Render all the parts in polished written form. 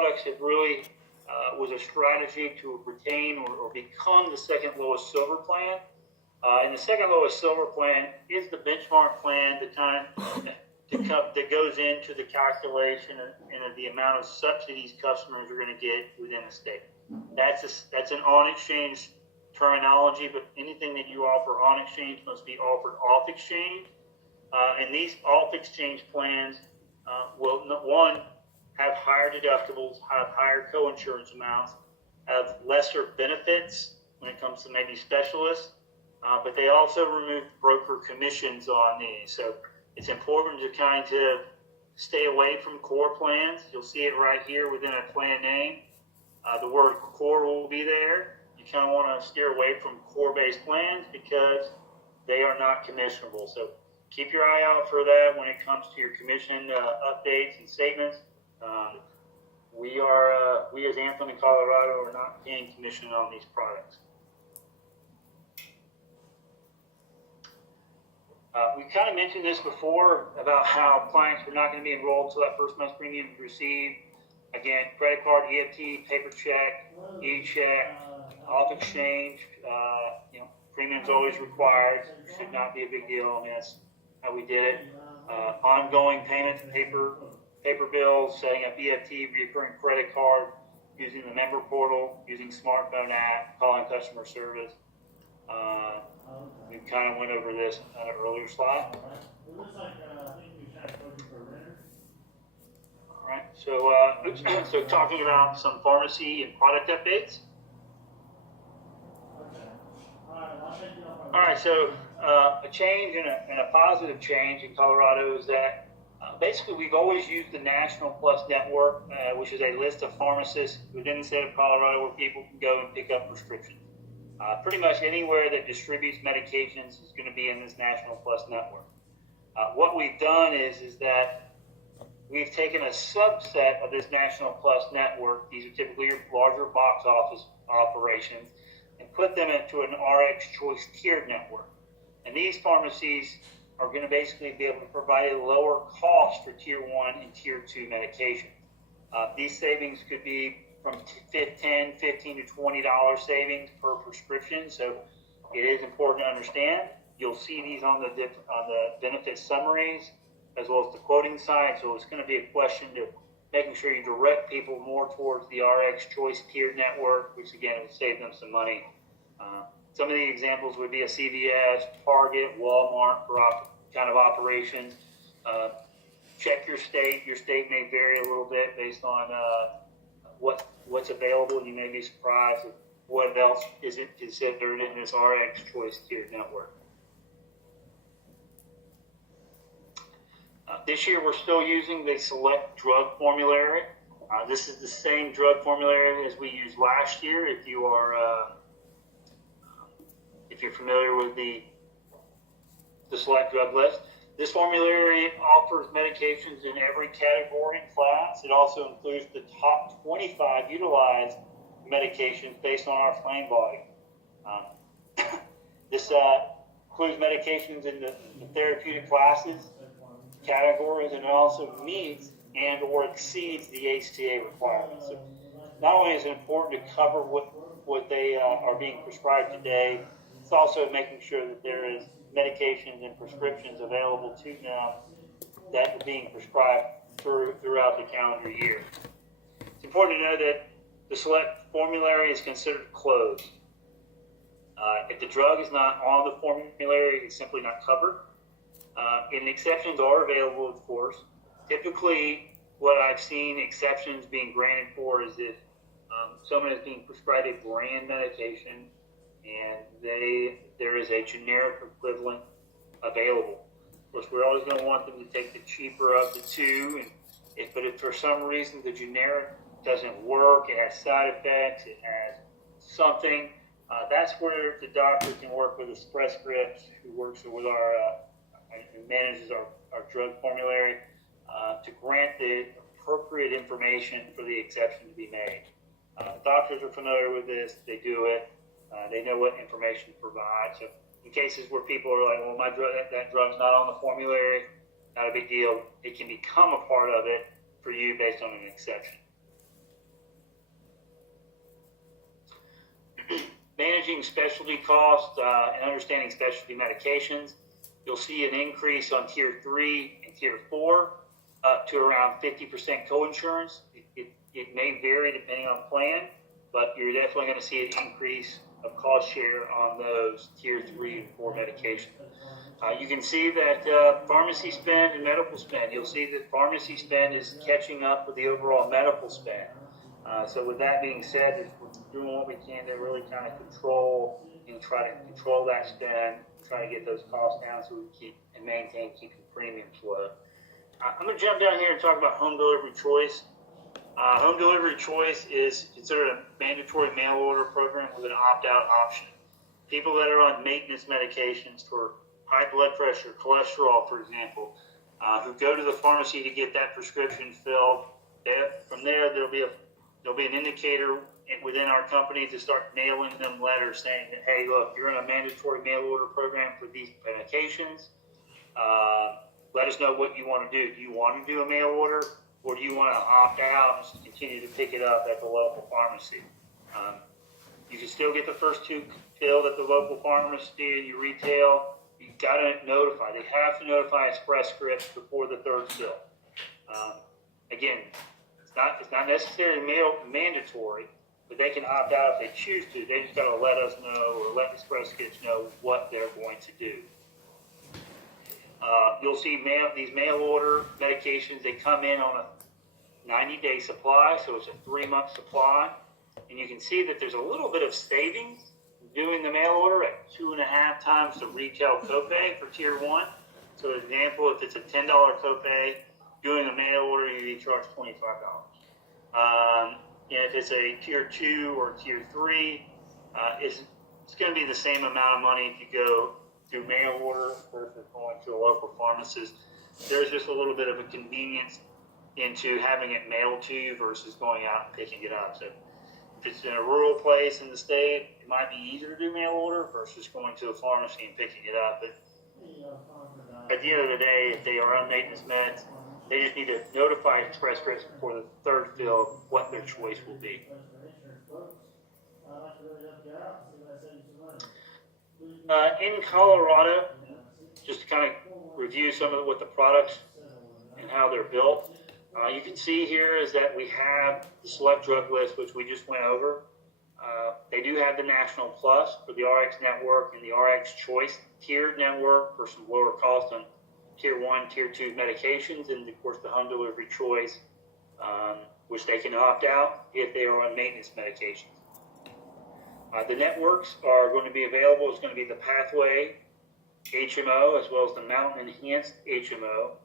products have really was a strategy to retain or become the second lowest silver plan. And the second lowest silver plan is the benchmark plan that goes into the calculation and the amount of subsidies customers are going to get within the state. That's an on-exchange terminology, but anything that you offer on exchange must be offered off exchange. And these off exchange plans will, one, have higher deductibles, have higher co-insurance amounts, have lesser benefits when it comes to maybe specialists, but they also remove broker commissions on these. So it's important to kind of stay away from core plans. You'll see it right here within a plan name. The word core will be there. You kind of want to steer away from core-based plans because they are not commissionable. So keep your eye out for that when it comes to your commission updates and statements. We as Anthem in Colorado are not paying commission on these products. We kind of mentioned this before about how clients are not going to be enrolled until that first month's premium is received. Again, credit card, EFT, paper check, e-check, off exchange, premium's always required. Should not be a big deal. I mean, that's how we did it. Ongoing payments, paper bills, setting up EFT, recurring credit card, using the member portal, using smartphone app, calling customer service. We kind of went over this on an earlier slide. All right, so talking about some pharmacy and product updates. All right, so a change and a positive change in Colorado is that basically we've always used the National Plus Network, which is a list of pharmacists within the state of Colorado where people can go and pick up prescriptions. Pretty much anywhere that distributes medications is going to be in this National Plus Network. What we've done is that we've taken a subset of this National Plus Network, these are typically your larger box office operations, and put them into an RX Choice tiered network. And these pharmacies are going to basically be able to provide a lower cost for Tier 1 and Tier 2 medication. These savings could be from $10, $15 to $20 savings per prescription. So it is important to understand. You'll see these on the benefit summaries as well as the quoting side. So it's going to be a question to making sure you direct people more towards the RX Choice tiered network, which again will save them some money. Some of the examples would be a CVS, Target, Walmart for kind of operations. Check your state. Your state may vary a little bit based on what's available. You may be surprised at what else isn't considered in this RX Choice tiered network. This year we're still using the Select Drug Formulary. This is the same drug formulary as we used last year. If you're familiar with the Select Drug List, this formulary offers medications in every category and class. It also includes the top 25 utilized medications based on our claim volume. This includes medications in the therapeutic classes, categories, and it also meets and or exceeds the HTA requirements. So not only is it important to cover what they are being prescribed today, it's also making sure that there is medications and prescriptions available to them that are being prescribed throughout the calendar year. It's important to know that the Select formulary is considered closed. If the drug is not on the formulary, it's simply not covered. And exceptions are available, of course. Typically, what I've seen exceptions being granted for is if someone is being prescribed a brand medication and there is a generic equivalent available. Of course, we're always going to want them to take the cheaper of the two. But if for some reason the generic doesn't work, it has side effects, it has something, that's where the doctor can work with Express Scripts, who works with who manages our drug formulary, to grant the appropriate information for the exception to be made. Doctors are familiar with this, they do it, they know what information to provide. So in cases where people are like, well, that drug's not on the formulary, not a big deal, it can become a part of it for you based on an exception. managing specialty costs and understanding specialty medications, you'll see an increase on Tier 3 and Tier 4 up to around 50% coinsurance. It may vary depending on plan, but you're definitely going to see an increase of cost share on those Tier 3 and 4 medications. You can see that pharmacy spend and medical spend, you'll see that pharmacy spend is catching up with the overall medical spend. So with that being said, we're doing what we can to really kind of control and try to control that spend, try to get those costs down so we keep and maintain keeping premiums low. I'm going to jump down here and talk about home delivery choice. Home delivery choice is considered a mandatory mail order program with an opt-out option. People that are on maintenance medications for high blood pressure, cholesterol, for example, who go to the pharmacy to get that prescription filled, from there there'll be an indicator within our company to start mailing them letters saying that, hey, look, you're in a mandatory mail order program for these medications. Let us know what you want to do. Do you want to do a mail order, or do you want to opt out and continue to pick it up at the local pharmacy? You can still get the first two filled at the local pharmacy and your retail. You've got to notify. They have to notify Express Scripts before the third fill. Again, it's not necessarily mandatory, but they can opt out if they choose to. They just got to let us know or let Express Scripts know what they're going to do. You'll see these mail order medications, they come in on a 90-day supply, so it's a 3-month supply. And you can see that there's a little bit of savings doing the mail order at 2.5 times the retail copay for Tier 1. So, for example, if it's a $10 copay, doing a mail order, you'd be charged $25. And if it's a Tier 2 or Tier 3, it's going to be the same amount of money if you go through mail order versus going to a local pharmacist. There's just a little bit of a convenience into having it mailed to you versus going out and picking it up. So if it's in a rural place in the state, it might be easier to do mail order versus going to a pharmacy and picking it up. But at the end of the day, if they are on maintenance meds, they just need to notify Express Scripts before the third fill what their choice will be. In Colorado, just to kind of review some of what the products and how they're built, you can see here is that we have the select drug list, which we just went over. They do have the National Plus for the RX network and the RX Choice tiered network for some lower cost on Tier 1, Tier 2 medications, and of course the home delivery choice, which they can opt out if they are on maintenance medications. The networks are going to be available. It's going to be the Pathway HMO as well as the Mountain Enhanced HMO.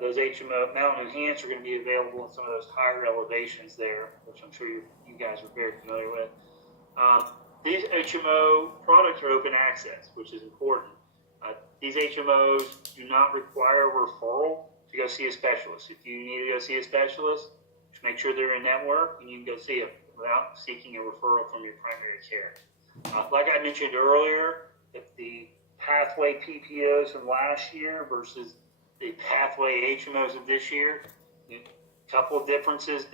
Those HMO Mountain Enhanced are going to be available in some of those higher elevations there, which I'm sure you guys are very familiar with. These HMO products are open access, which is important. These HMOs do not require referral to go see a specialist. If you need to go see a specialist, just make sure they're in network and you can go see them without seeking a referral from your primary care. Like I mentioned earlier, if the Pathway PPOs from last year versus the Pathway HMOs of this year, a couple of differences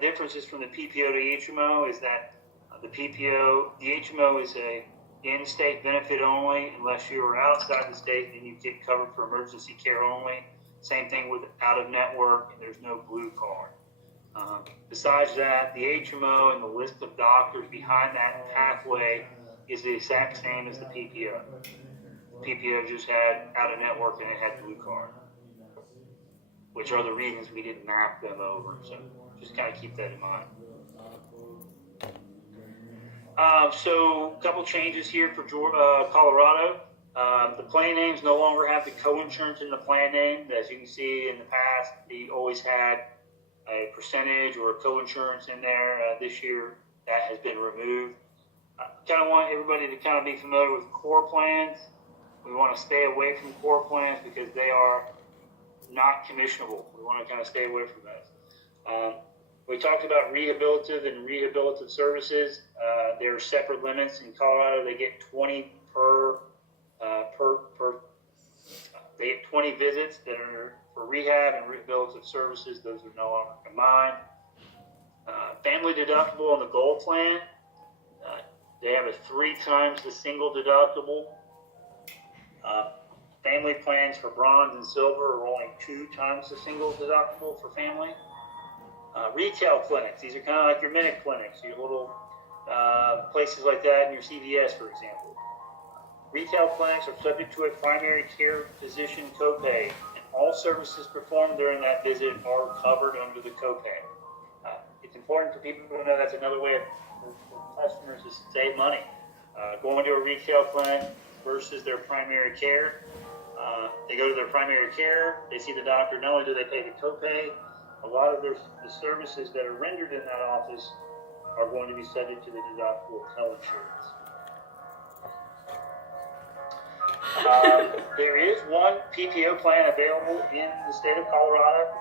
differences from the PPO to HMO is that the HMO is a in-state benefit only unless you are outside the state, then you get covered for emergency care only. Same thing with out-of-network, and there's no blue card. Besides that, the HMO and the list of doctors behind that pathway is the exact same as the PPO. The PPO just had out-of-network and it had blue card, which are the reasons we didn't map them over. So just kind of keep that in mind. So a couple changes here for Colorado. The plan names no longer have the co-insurance in the plan name. As you can see in the past, they always had a percentage or a co-insurance in there. This year, that has been removed. I kind of want everybody to kind of be familiar with core plans. We want to stay away from core plans because they are not commissionable. We want to kind of stay away from those. We talked about rehabilitative and rehabilitative services. There are separate limits. In Colorado, they get 20 they get 20 visits that are for rehab and rehabilitative services. Those are no longer combined. Family deductible on the Gold plan. They have a 3 times the single deductible. Family plans for bronze and silver are only 2 times the single deductible for family. Retail clinics, these are kind of like your minute clinics, your little places like that in your CVS, for example. Retail clinics are subject to a primary care physician copay, and all services performed during that visit are covered under the copay. It's important for people to know that's another way for customers to save money. Going to a retail clinic versus their primary care. They go to their primary care, they see the doctor, not only do they pay the copay, a lot of the services that are rendered in that office are going to be subject to the deductible of health insurance. There is one PPO plan available in the state of Colorado.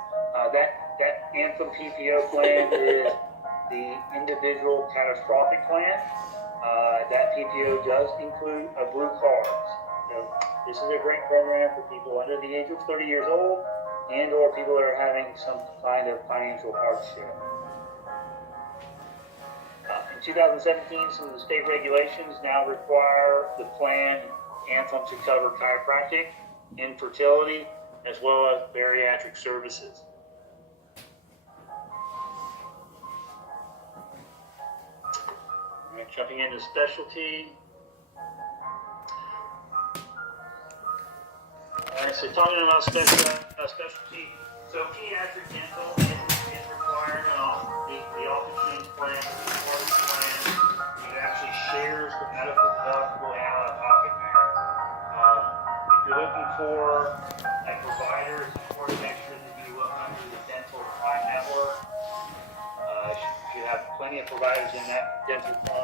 That Anthem PPO plan is the individual catastrophic plan. That PPO does include a blue card. So this is a great program for people under the age of 30 years old and or people that are having some kind of financial hardship. In 2017, some of the state regulations now require the plan Anthem to cover chiropractic, infertility, as well as bariatric services. Jumping into specialty. Alright, so talking about specialty, so pediatric dental is required on the Health Insurance plan, the part of the plan. It actually shares the medical deductible and out-of-pocket match. If you're looking for a provider, it's important to make sure that you look under the Dental Prime Network. You have plenty of providers in that dental plan.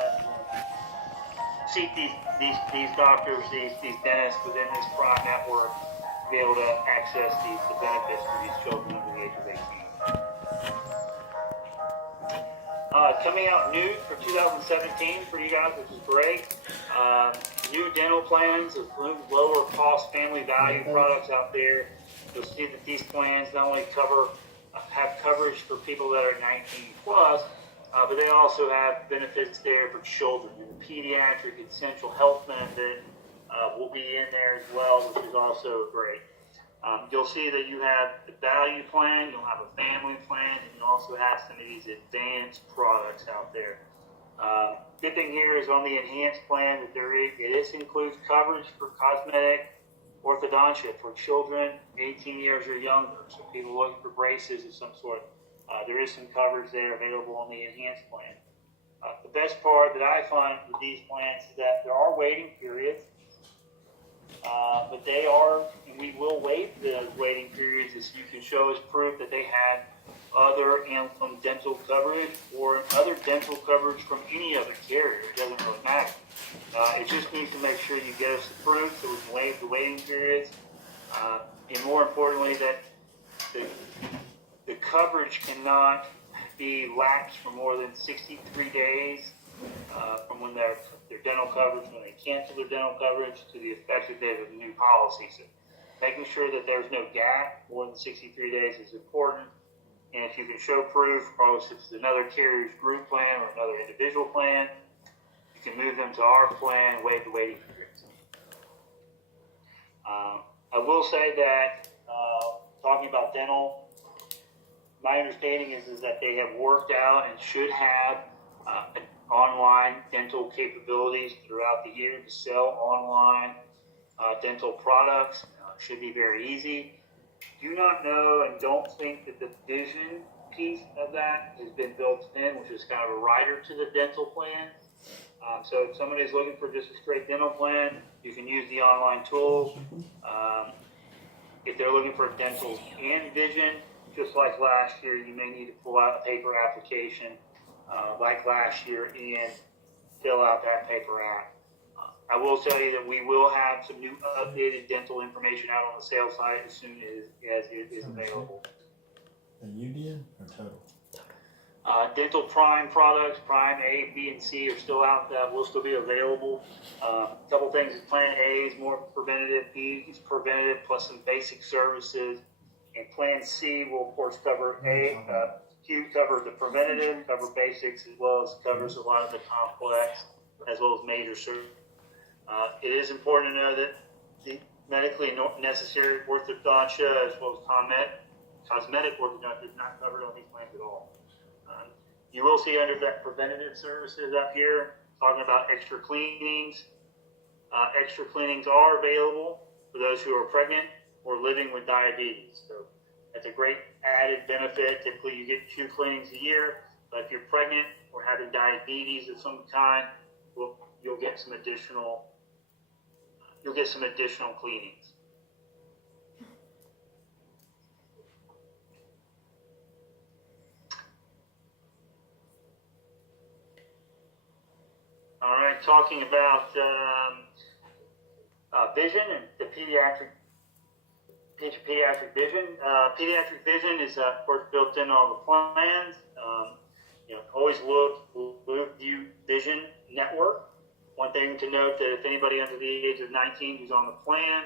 See these doctors, these dentists within this Prime Network to be able to access the benefits for these children under the age of 18. Coming out new for 2017 for you guys, which is great. New dental plans with lower cost family value products out there. You'll see that these plans not only have coverage for people that are 19 plus, but they also have benefits there for children. And the pediatric essential health benefit will be in there as well, which is also great. You'll see that you have the value plan, you'll have a family plan, and you also have some of these advanced products out there. Good thing here is on the enhanced plan that this includes coverage for cosmetic orthodontia for children 18 years or younger. So people looking for braces of some sort. There is some coverage there available on the enhanced plan. The best part that I find with these plans is that there are waiting periods, but we will waive the waiting periods as you can show as proof that they had other Anthem dental coverage or other dental coverage from any other carrier. It doesn't really matter. It just needs to make sure you get us the proof so we can waive the waiting periods, and more importantly that the coverage cannot be lapsed for more than 63 days from when their dental coverage, when they cancel their dental coverage to the effective date of the new policy. So making sure that there's no gap more than 63 days is important. And if you can show proof, regardless if it's another carrier's group plan or another individual plan, you can move them to our plan and waive the waiting periods. I will say that talking about dental, my understanding is that they have worked out and should have online dental capabilities throughout the year to sell online dental products. Should be very easy. Do not know and don't think that the vision piece of that has been built in, which is kind of a rider to the dental plan. So if somebody's looking for just a straight dental plan, you can use the online tools. If they're looking for dental and vision, just like last year, you may need to pull out a paper application like last year and fill out that paper app. I will tell you that we will have some new updated dental information out on the sales site as soon as it is available. And you did or total? Dental Prime products, Prime A, B, and C are still out. That will still be available. A couple things: Plan A is more preventative, B is preventative plus some basic services, and Plan C will of course cover Q covers the preventative, cover basics, as well as covers a lot of the complex as well as major surgery. It is important to know that the medically necessary orthodontia as well as cosmetic orthodontia is not covered on these plans at all. You will see under that preventative services up here, talking about extra cleanings. Extra cleanings are available for those who are pregnant or living with diabetes. So that's a great added benefit. Typically you get 2 cleanings a year, but if you're pregnant or having diabetes of some kind, you'll get some additional cleanings. All right, talking about vision and the pediatric vision. Pediatric vision is, of course, built in on the plans. Always look Blue View Vision Network. One thing to note that if anybody under the age of 19 who's on the plan,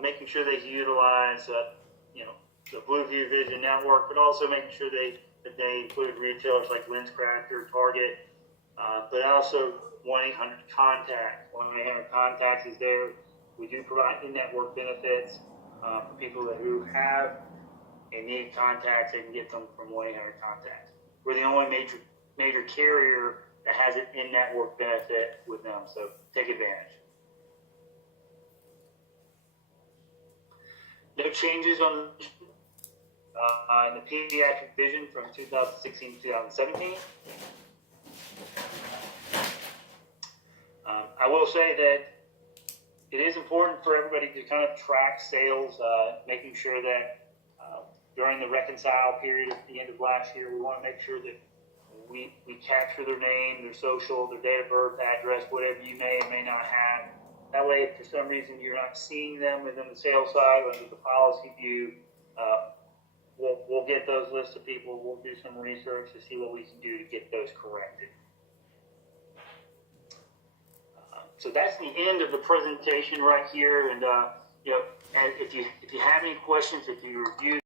making sure they utilize, the Blue View Vision Network, but also making sure that they include retailers like LensCrafters, Target, but also 1-800-CONTACT. 1-800-CONTACT is there. We do provide in-network benefits for people who have and need contacts. They can get them from 1-800-CONTACT. We're the only major carrier that has an in-network benefit with them, so take advantage. No changes on in the pediatric vision from 2016 to 2017. I will say that it is important for everybody to kind of track sales, making sure that during the reconcile period at the end of last year, we want to make sure that we capture their name, their social, their date of birth, address, whatever you may or may not have. That way, if for some reason you're not seeing them within the sales side under the policy view, we'll get those lists of people. We'll do some research to see what we can do to get those corrected. So that's the end of the presentation right here. And and if you have any questions, if you review